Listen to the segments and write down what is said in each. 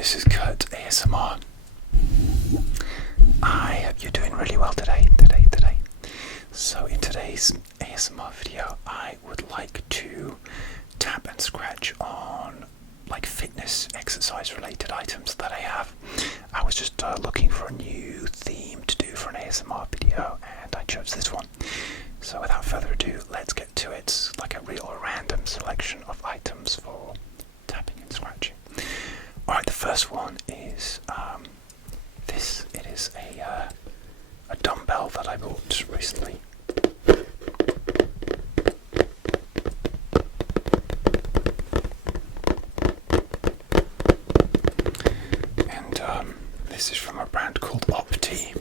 this is Kurt ASMR. I hope you're doing really well today. So in today's ASMR video, I would like to tap and scratch on like fitness exercise related items that I have. I was just looking for a new theme to do for an ASMR video, and I chose this one. So without further ado, let's get to it. It's like a real random selection of items for tapping and scratching. Alright, the first one is this. It is a dumbbell that I bought recently. And this is from a brand called Opti.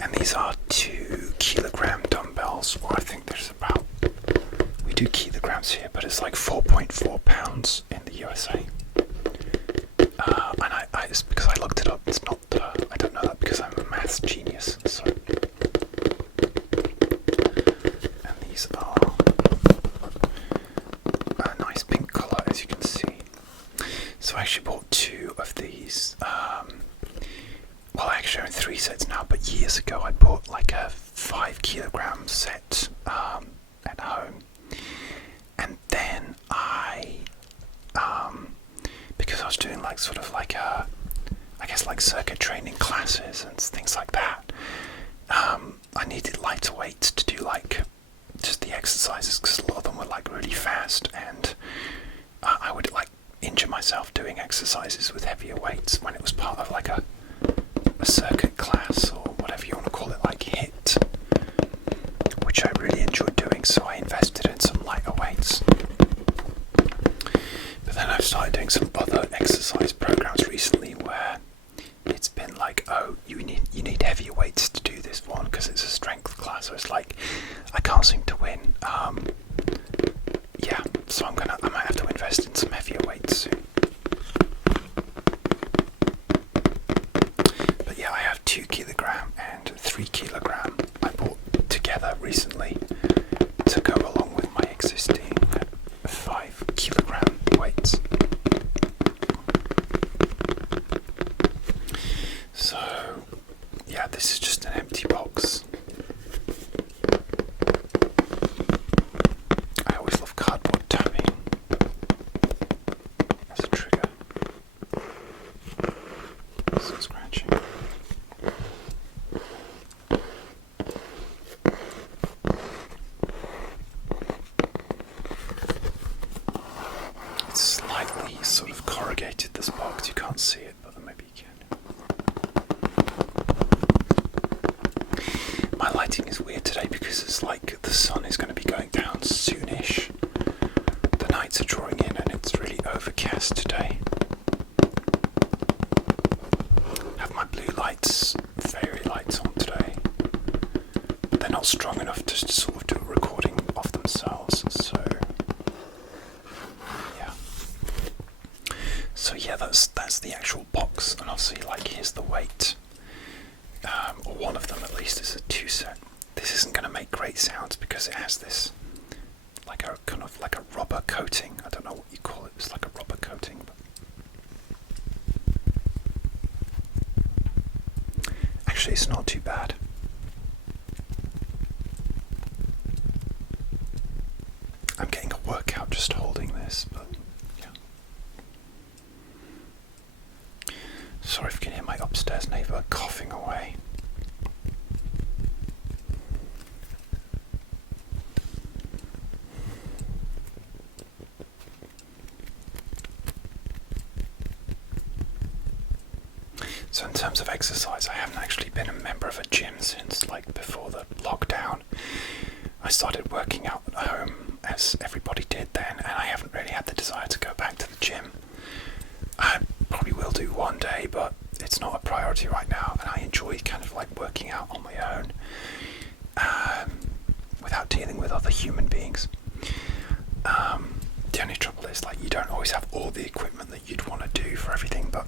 And these are 2 kilogram dumbbells, or I think there's about, we do kilograms here, but it's like 4.4 pounds in the USA. And it's because I looked it up. It's not, I don't know that because I'm a maths genius. So, and these are a nice pink colour, as you can see. So I actually bought 2 of these. Well, I actually own 3 sets now, but years ago I bought like a 5 kilogram set at home. And then because I was doing like sort of like I guess like circuit training classes and things like that, I needed lighter weights to do like just the exercises, because a lot of them were like really fast, and I would like injure myself doing exercises with heavier weights when it was part of like a circuit class, or whatever you want to call it, like HIIT, which I really enjoyed doing, so I invested in some lighter weights. But then I've started doing some other exercise programs recently where it's been like, oh, you need heavier weights to do this one because it's a strength class, so it's like I can't seem to win. Yeah, so I might have to invest in some heavier weights soon. But yeah, I have 2 kilogram and 3 kilogram I bought together recently to go along with my existing 5 kilogram weights. So yeah, this is just an empty box. I always love cardboard tapping as a trigger. Some scratching. It's slightly sort of corrugated, this box. You can't see it, but maybe you can. My lighting is weird today because it's like the sun is going to be going down soonish. The nights are drawing in and it's really overcast today. I have my blue lights, fairy lights on today. They're not strong enough to sort of do a recording of themselves, so yeah. So yeah, that's the actual box, and obviously like here's the weight. Or one of them at least is a 2 set. This isn't going to make great sounds because it has this like a kind of like a rubber coating. I don't know what you call it. It's like a rubber coating. But actually, it's not too bad. I'm getting a workout just holding this, but yeah. Sorry if you can hear my upstairs neighbour coughing away. So in terms of exercise, I haven't actually been a member of a gym since like before the lockdown. I started working out at home as everybody did then, and I haven't really had the desire to go back to the gym. I probably will do one day, but it's not a priority right now, and I enjoy kind of like working out on my own without dealing with other human beings. The only trouble is like you don't always have all the equipment that you'd want to do for everything, but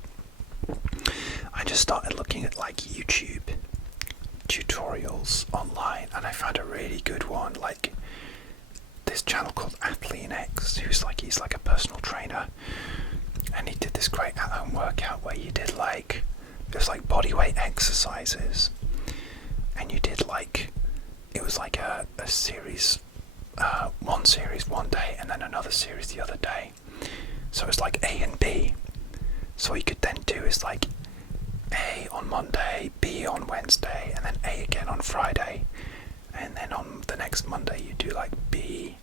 I just started looking at like YouTube tutorials online, and I found a really good one, like this channel called Athlean Alex, he's like a personal trainer, and he did this great at-home workout where you did like, it was like body weight exercises, and you did like, it was like a series, one series one day and then another series the other day. So it was like A and B. So what you could then do is like A on Monday, B on Wednesday, and then A again on Friday. And then on the next Monday you do like B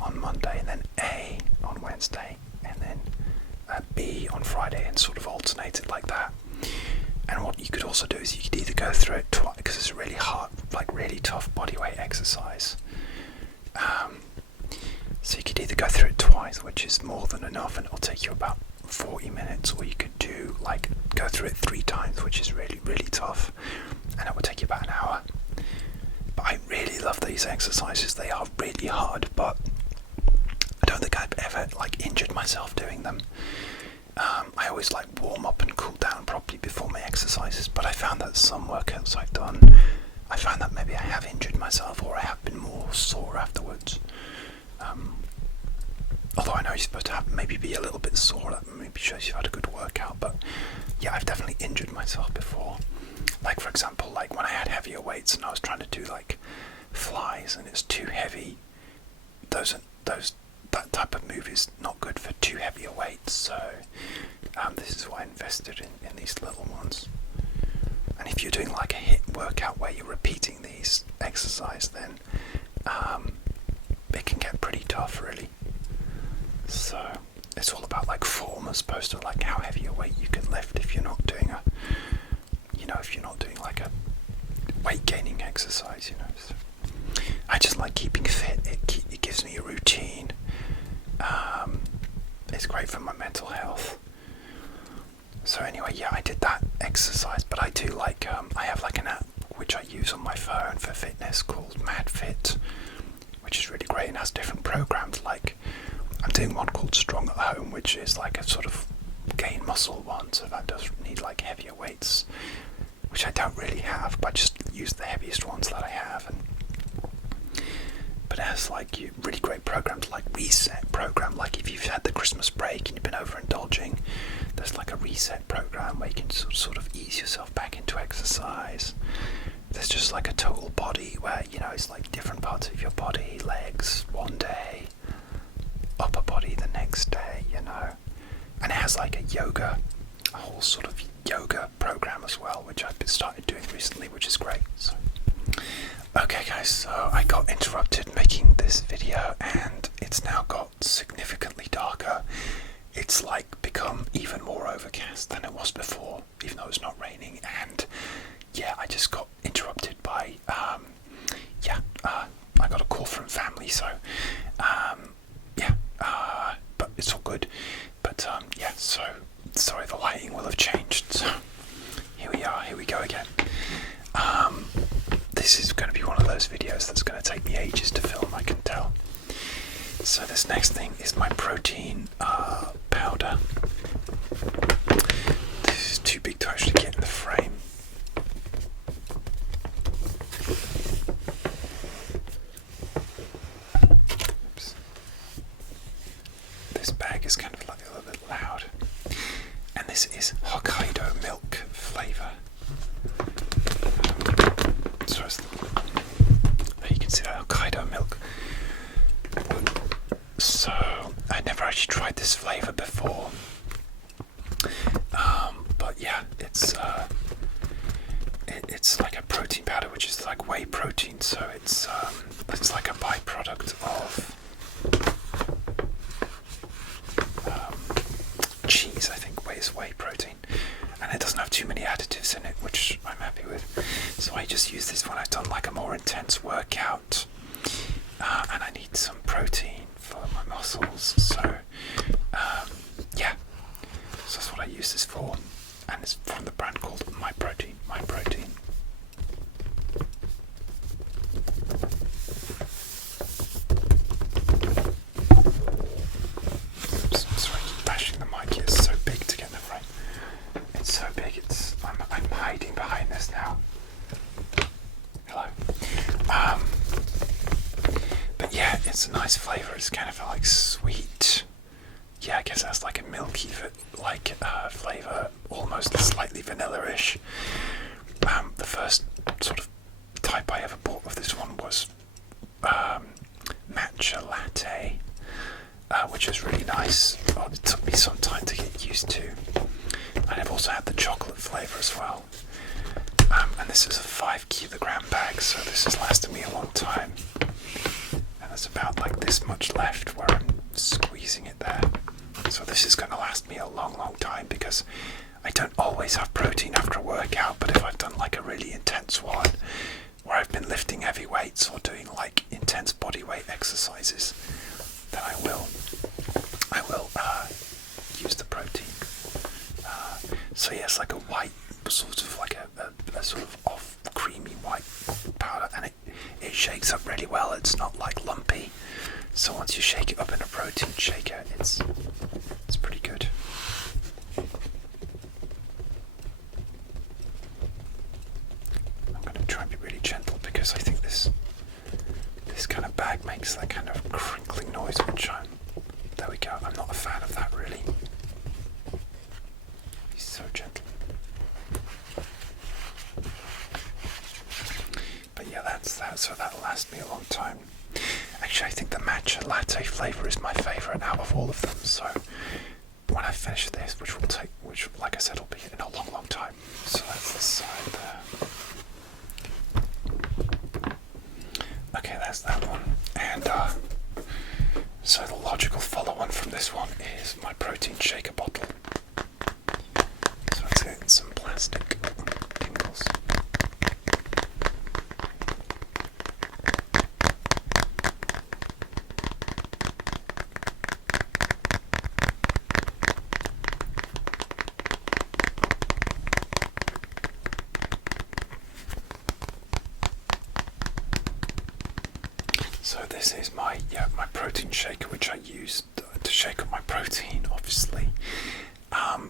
on Monday, and then A on Wednesday, and then B on Friday, and sort of alternate it like that. And what you could also do is you could either go through it twice, because it's a really hard, like really tough bodyweight exercise. So you could either go through it twice, which is more than enough, and it'll take you about 40 minutes, or you could do like go through it 3 times, which is really, really tough, and it will take you about an hour. But I really love these exercises. They are really hard, but I don't think I've ever like injured myself doing them. I always like warm up and cool down properly before my exercises, but I found that some workouts I've done, I found that maybe I have injured myself, or I have been more sore afterwards. Although I know you're supposed to maybe be a little bit sore, that maybe shows you've had a good workout, but yeah, I've definitely injured myself before. Like for example, like when I had heavier weights and I was trying to do like flies and it's too heavy, that type of move is not good for too heavier weights, so this is why I invested in these little ones. And if you're doing like a HIIT workout where you're repeating these exercises, then it can get pretty tough, really. So it's all about like form as opposed to like how heavy a weight you can lift if you're not doing if you're not doing like a weight gaining exercise, So I just like keeping fit. It gives me a routine. It's great for my mental health. So anyway, yeah, I did that exercise, but I do like I have like an app which I use on my phone for fitness called MadFit, which is really great and has different programs. Like I'm doing one called Strong at Home, which is like a sort of gain muscle one, so that does need like heavier weights, which I don't really have, but I just use the heaviest ones that I have. But it has like really great programs like Reset program. Like if you've had the Christmas break and you've been overindulging, there's like a Reset program where you can sort of ease yourself back into exercise. There's just like a total body where it's like different parts of your body, legs one day, upper body the next day, and it has like a whole sort of yoga program as well, which I've started doing recently, which is great. So okay guys, so I got interrupted making this video and it's now got significantly darker. It's like become even more overcast than it was before, even though it's not raining. And yeah, I just got interrupted by I got a call from family, so but it's all good. But so sorry, the lighting will have changed. So here we are, here we go again. This is going to be one of those videos that's going to take me ages to film, I can tell. So this next thing is my protein powder. This is too big to actually get in the frame. Oops. This bag is kind of like a little bit loud. And this is Hokkaido milk flavour. You can see that Hokkaido milk. So I never actually tried this flavour before, but yeah, it's like a protein powder, which is like whey protein. So it's like a byproduct of cheese. I think whey is whey protein, and it doesn't have too many additives in it, which I'm happy with. So I just use this when I've done like a more intense workout, and I need some protein for my muscles. So yeah, so that's what I use this for, and it's from the brand called My Protein. Oops, sorry, I keep bashing the mic. It's so big to get in the frame. It's so big. I'm hiding behind this now. Hello. But yeah, it's a nice flavour. It's kind of like sweet. Yeah, I guess that's like a milky flavour, almost slightly vanilla-ish. The first sort of type I ever bought of this one was matcha latte, which is really nice. Oh, it took me some time to get used to. And I've also had the chocolate flavour as well. And this is a 5 kilogram bag, so this has lasted me a long time. And there's about like this much left where I'm squeezing it there. So this is going to last me a long, long time because I don't always have protein after a workout, but if I've done like a really intense one, where I've been lifting heavy weights or doing like intense body weight exercises, then I will use the protein. So yeah, it's like a white, sort of like a sort of off creamy white powder, and it shakes up really well. It's not like lumpy. So once you shake it up in a protein shaker, it's pretty good. I'm going to try and be really gentle because I think this kind of bag makes that kind of crinkling noise, which there we go. I'm not a fan of that really. He's so gentle. But yeah, that's that. So that'll last me a long time. Actually, I think the matcha latte flavour is my favourite out of all of them. So when I finish this, which like I said, will be in a long, long time. So that's the side there. Okay, that's that one. And so the logical follow-on from this one is my protein shaker bottle. So let's get some plastic tingles. So this is my protein shaker, which I use to shake up my protein, obviously. And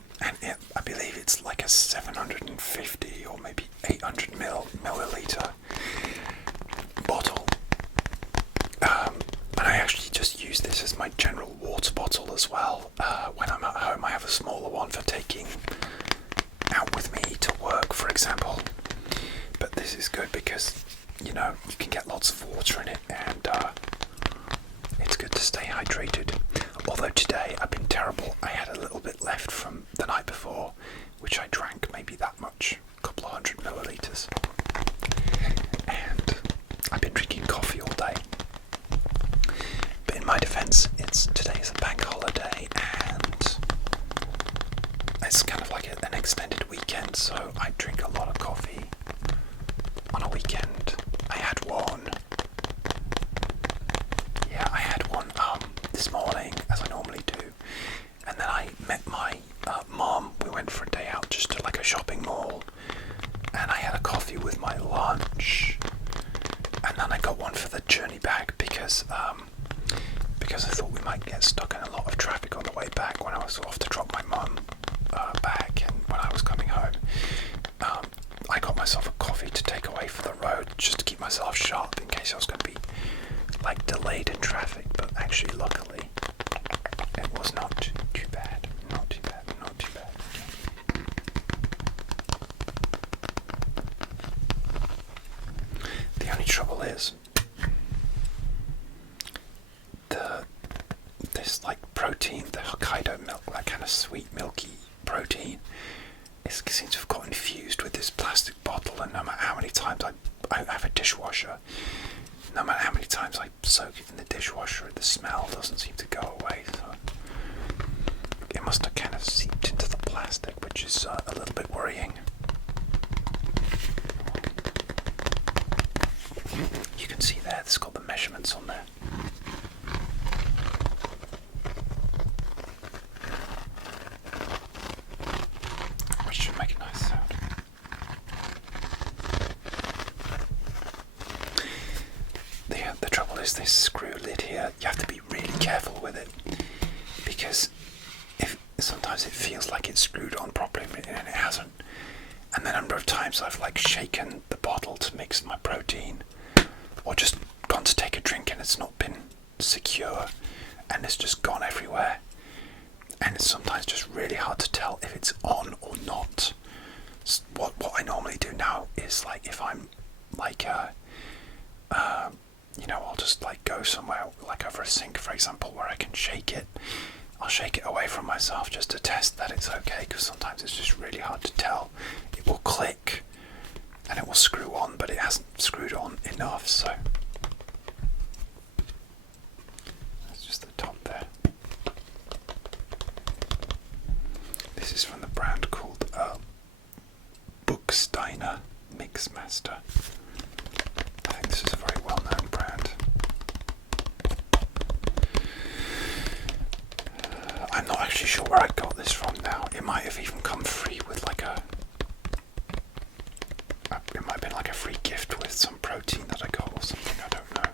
I believe it's like a 750 or maybe 800 milliliter bottle. And I actually just use this as my general water bottle as well. When I'm at home, I have a smaller one for taking out with me to work, for example. But this is good because you can get lots of water in it, and it's good to stay hydrated. Although today I've been terrible. I had a little bit left from the night before, which I drank maybe that much, a couple of 100 milliliters. And I've been drinking coffee all day. But in my defense, today is a bank holiday, and it's kind of like an extended weekend, so I drink a lot of coffee on a weekend. I had one this morning, as I normally do, and then I met my mom. We went for a day out just to like a shopping mall, and I had a coffee with my lunch, and then I got one for the journey back because I thought we might get stuck in a lot of traffic on the way back when I was off to drop my mum back, and when I was coming home. I got myself a coffee to take away for the road just to keep myself sharp in case I was going to be like delayed in traffic, but actually luckily it was not too bad. Not too bad. The only trouble is this like protein, the Hokkaido milk, that kind of sweet milky protein, it seems to have got infused with this plastic bottle, and no matter how many times I have a dishwasher, no matter how many times I soak it in the dishwasher, the smell doesn't seem to go away. So it must have kind of seeped into the plastic, which is a little bit worrying. You can see there, it's got the measurements on there. Which should make a nice sound. The trouble is this screw lid here, you have to be really careful with it, because sometimes it feels like it's screwed on properly and it hasn't. And the number of times I've like shaken the bottle to mix my protein, or just gone to take a drink and it's not been secure, and it's just gone everywhere. And it's sometimes just really hard to tell if it's on or not. What I normally do now is, like, if I'm like I'll just like go somewhere like over a sink, for example, where I can shake it. I'll shake it away from myself just to test that it's okay, because sometimes it's just really hard to tell. It will click and it will screw on, but it hasn't screwed on enough. So that's just the top there. This is from the brand called Booksteiner Mixmaster. I think this is a very well-known brand. I'm not actually sure where I got this from now. It might have even come free with like it might have been like a free gift with some protein that I got or something, I don't know.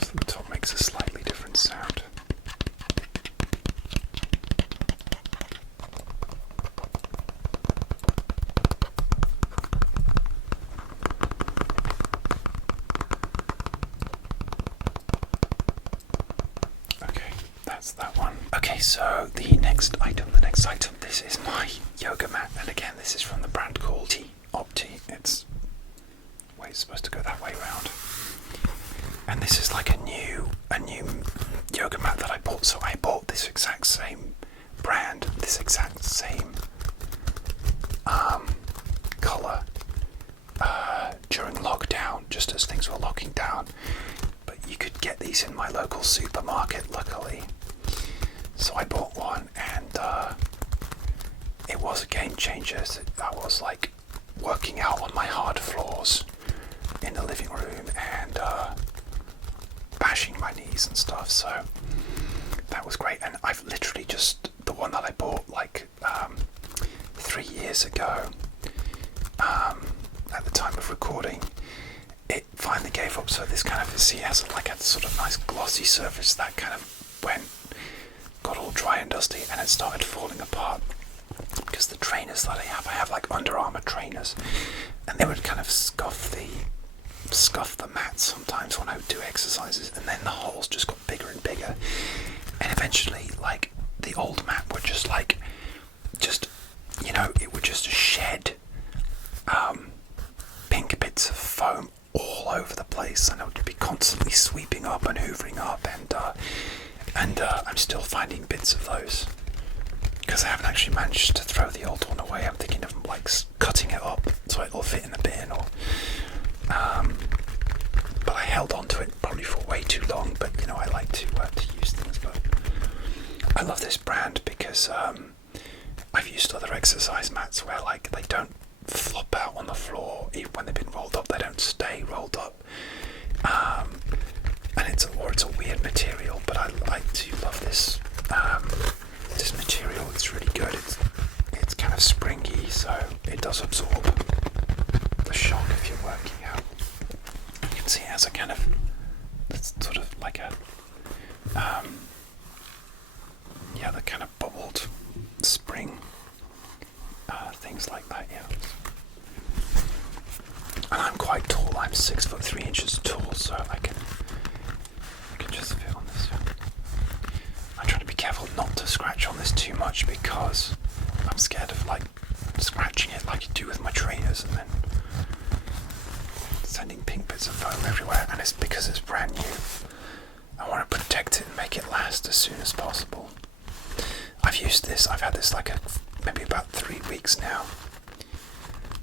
So the top makes a slightly different sound. That one. Okay, so the next item, this is my yoga mat, and again, this is from the brand called Opti. It's supposed to go that way around. And this is like a new yoga mat that I bought. So I bought this exact same brand, this exact same colour during lockdown, just as things were locking down. But you could get these in my local supermarket, luckily. So I bought one, and it was a game changer. I was like working out on my hard floors in the living room and bashing my knees and stuff. So that was great. And I've literally just, the one that I bought like 3 years ago, at the time of recording, it finally gave up. So this kind of, it has like a sort of nice glossy surface that kind of got all dry and dusty, and it started falling apart because the trainers that I have like Under Armour trainers, and they would kind of scuff the mat sometimes when I would do exercises, and then the holes just got bigger and bigger, and eventually like the old mat would just it would just shed pink bits of foam all over the place, and I would be constantly sweeping up and hoovering up, and I'm still finding bits of those because I haven't actually managed to throw the old one away. I'm thinking of like cutting it up so it'll fit in the bin, or but I held on to it probably for way too long. But I like to use things. But I love this brand because I've used other exercise mats where like they don't flop out on the floor even when they've been rolled up. They don't stay rolled up. And it's a weird material, but I do love this this material. It's really good. It's kind of springy, so it does absorb the shock if you're working out. You can see it has a kind of, it's sort of like a the kind of bubbled spring things like that. Yeah. And I'm quite tall. I'm 6'3" tall, so I can just fit on this. I try to be careful not to scratch on this too much because I'm scared of like scratching it like you do with my trainers and then sending pink bits of foam everywhere. And it's because it's brand new. I want to protect it and make it last as soon as possible. I've had this like maybe about 3 weeks now,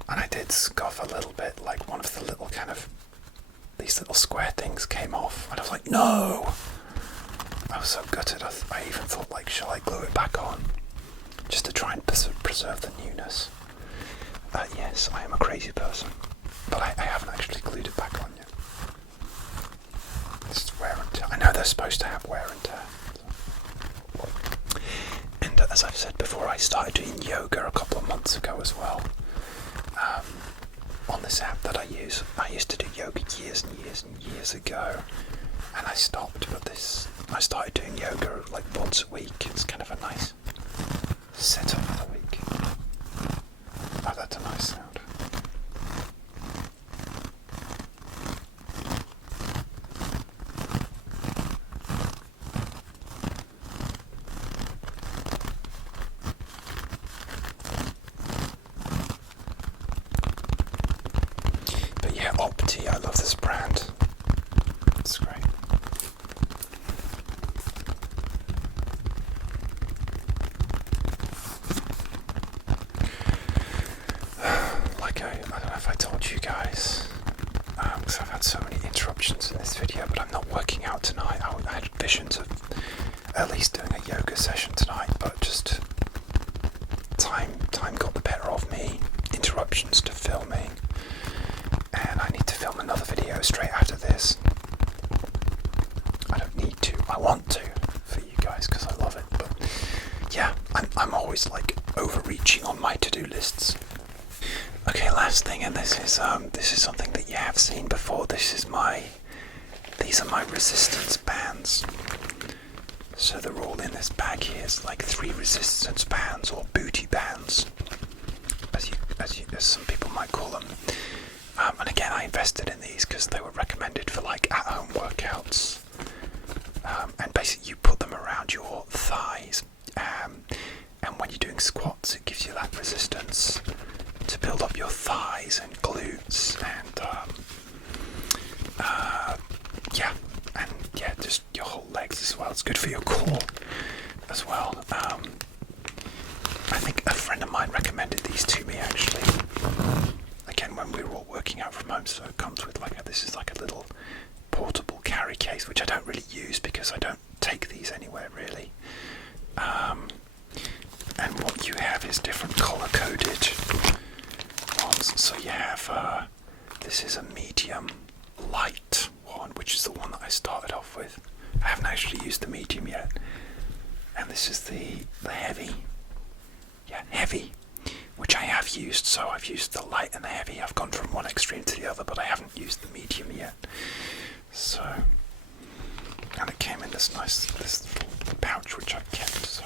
and I did scuff a little bit, like one of the little kind of, these little square things came off, and I was like, no! I was so gutted, I even thought, like, shall I glue it back on? Just to try and preserve the newness. Yes, I am a crazy person, but I haven't actually glued it back on yet. This is wear and tear. I know they're supposed to have wear and tear. And as I've said before, I started doing yoga a couple of months ago as well. on this app that I use. I used to do yoga years and years and years ago, and I stopped. But I started doing yoga like once a week. It's kind of a nice setup for the week. Oh, that's a nice sound. I love this brand. It's great. Like I don't know if I told you guys, because I've had so many interruptions in this video, but I'm not working out tonight. I had visions of at least doing a yoga session tonight, but just time got the better of me. Interruptions to filming. And I need to film another video straight after this. I don't need to. I want to for you guys because I love it. But yeah, I'm always like overreaching on my to-do lists. Okay, last thing, and this is something that you have seen before. These are my resistance bands. So they're all in this bag here. It's like 3 resistance bands or booty bands, as some people might call them. And again, I invested in these because they were recommended for like at-home workouts. And basically you put them around your thighs. And when you're doing squats, it gives you that resistance to build up your thighs and glutes and just your whole legs as well. It's good for your core as well. I think a friend of mine recommended these to me actually. Again, when we were all working out from home, so it comes with this is like a little portable carry case, which I don't really use because I don't take these anywhere really. And what you have is different color-coded ones. So you have, this is a medium light one, which is the one that I started off with. I haven't actually used the medium yet. And this is the heavy. Yeah, heavy. Which I have used, so I've used the light and the heavy. I've gone from one extreme to the other, but I haven't used the medium yet. So, and it came in this pouch which I've kept. So,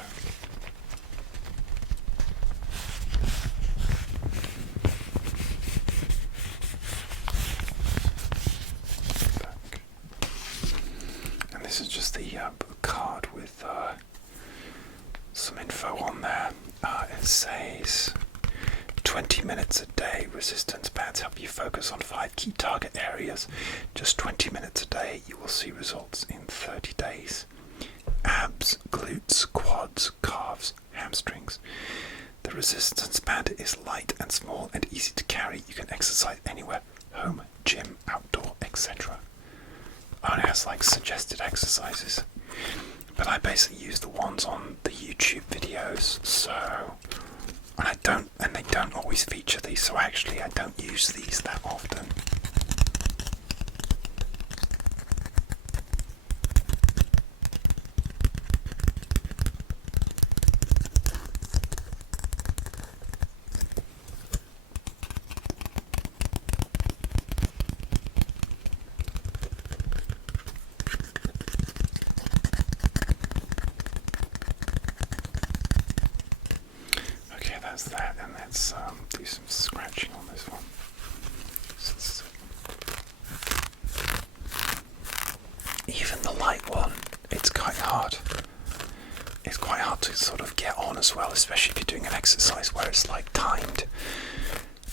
and this is just the card with some info on there. It says 20 minutes a day. Resistance bands help you focus on 5 key target areas. Just 20 minutes a day, you will see results in 30 days. Abs, glutes, quads, calves, hamstrings. The resistance band is light and small and easy to carry. You can exercise anywhere, home, gym, outdoor, etc. Oh, and it has like suggested exercises. But I basically use the ones on the YouTube videos, so and they don't always feature these, so actually I don't use these that often. That, and let's do some scratching on this one. Even the light one, it's quite hard. It's quite hard to sort of get on as well, especially if you're doing an exercise where it's like timed.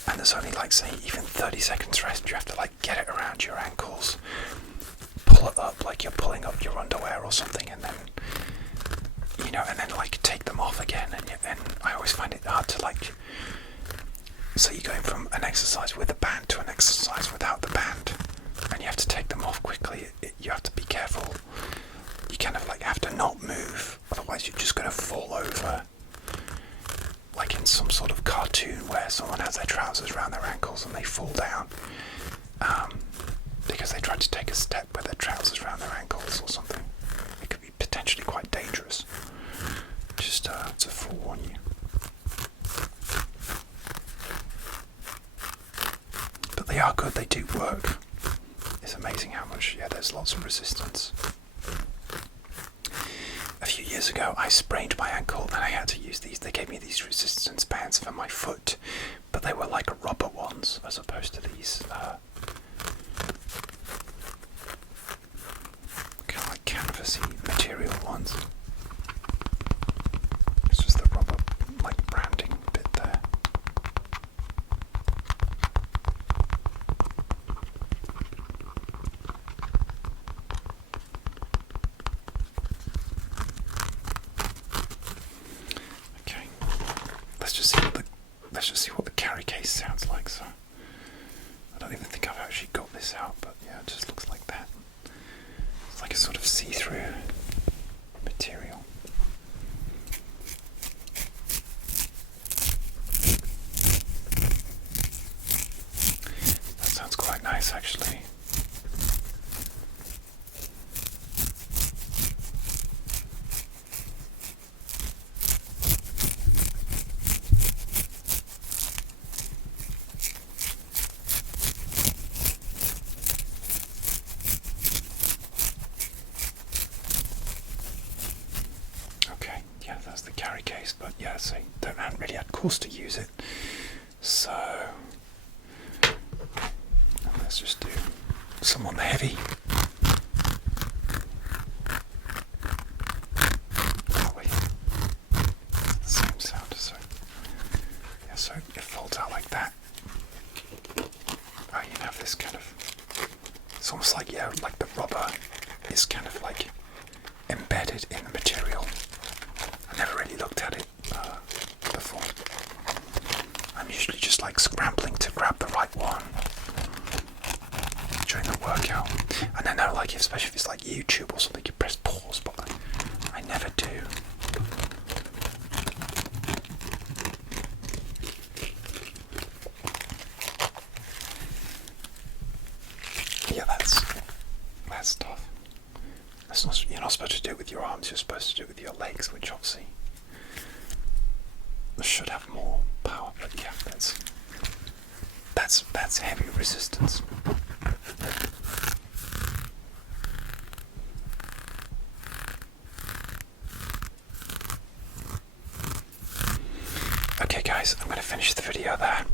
And there's only like, say, even 30 seconds rest. You have to like get it around your ankles, pull it up like you're pulling up your underwear or something, and then and then like take them off again, and I always find it hard to like. So you're going from an exercise with a band to an exercise without the band, and you have to take them off quickly. You have to be careful. You kind of like have to not move, otherwise you're just going to fall over. Like in some sort of cartoon where someone has their trousers around their ankles and they fall down because they tried to take a step with their trousers around their ankles or something. It could be potentially quite dangerous. Just to forewarn you. offers lots of resistance. A few years ago I sprained my ankle and I had to use these. They gave me these resistance bands for my foot, but they were like rubber ones as opposed to these kind of like canvasy material ones. It's just the rubber like branding bit there. Okay, let's just see what the carry case sounds like. So I don't even think I've actually got this out, but yeah, it just looks like that. It's like a sort of see-through material. That sounds quite nice, actually. Yeah, that's the carry case, but yeah, so I haven't really had cause to use it. So let's just do some on the heavy. That way, the same sound. So yeah, so it folds out like that. Oh, you have this kind of. It's almost like like the rubber is kind of like embedded in the material. I never really looked at it before. I'm usually just like scrambling to grab the right one during the workout. And I know, like, especially if it's like YouTube or something, you press pause, but I never do. Yeah, that's tough. You're not supposed to do it with your arms, you're supposed to do it with your legs, which obviously should have more power, but yeah, that's heavy resistance. Okay guys, I'm going to finish the video there.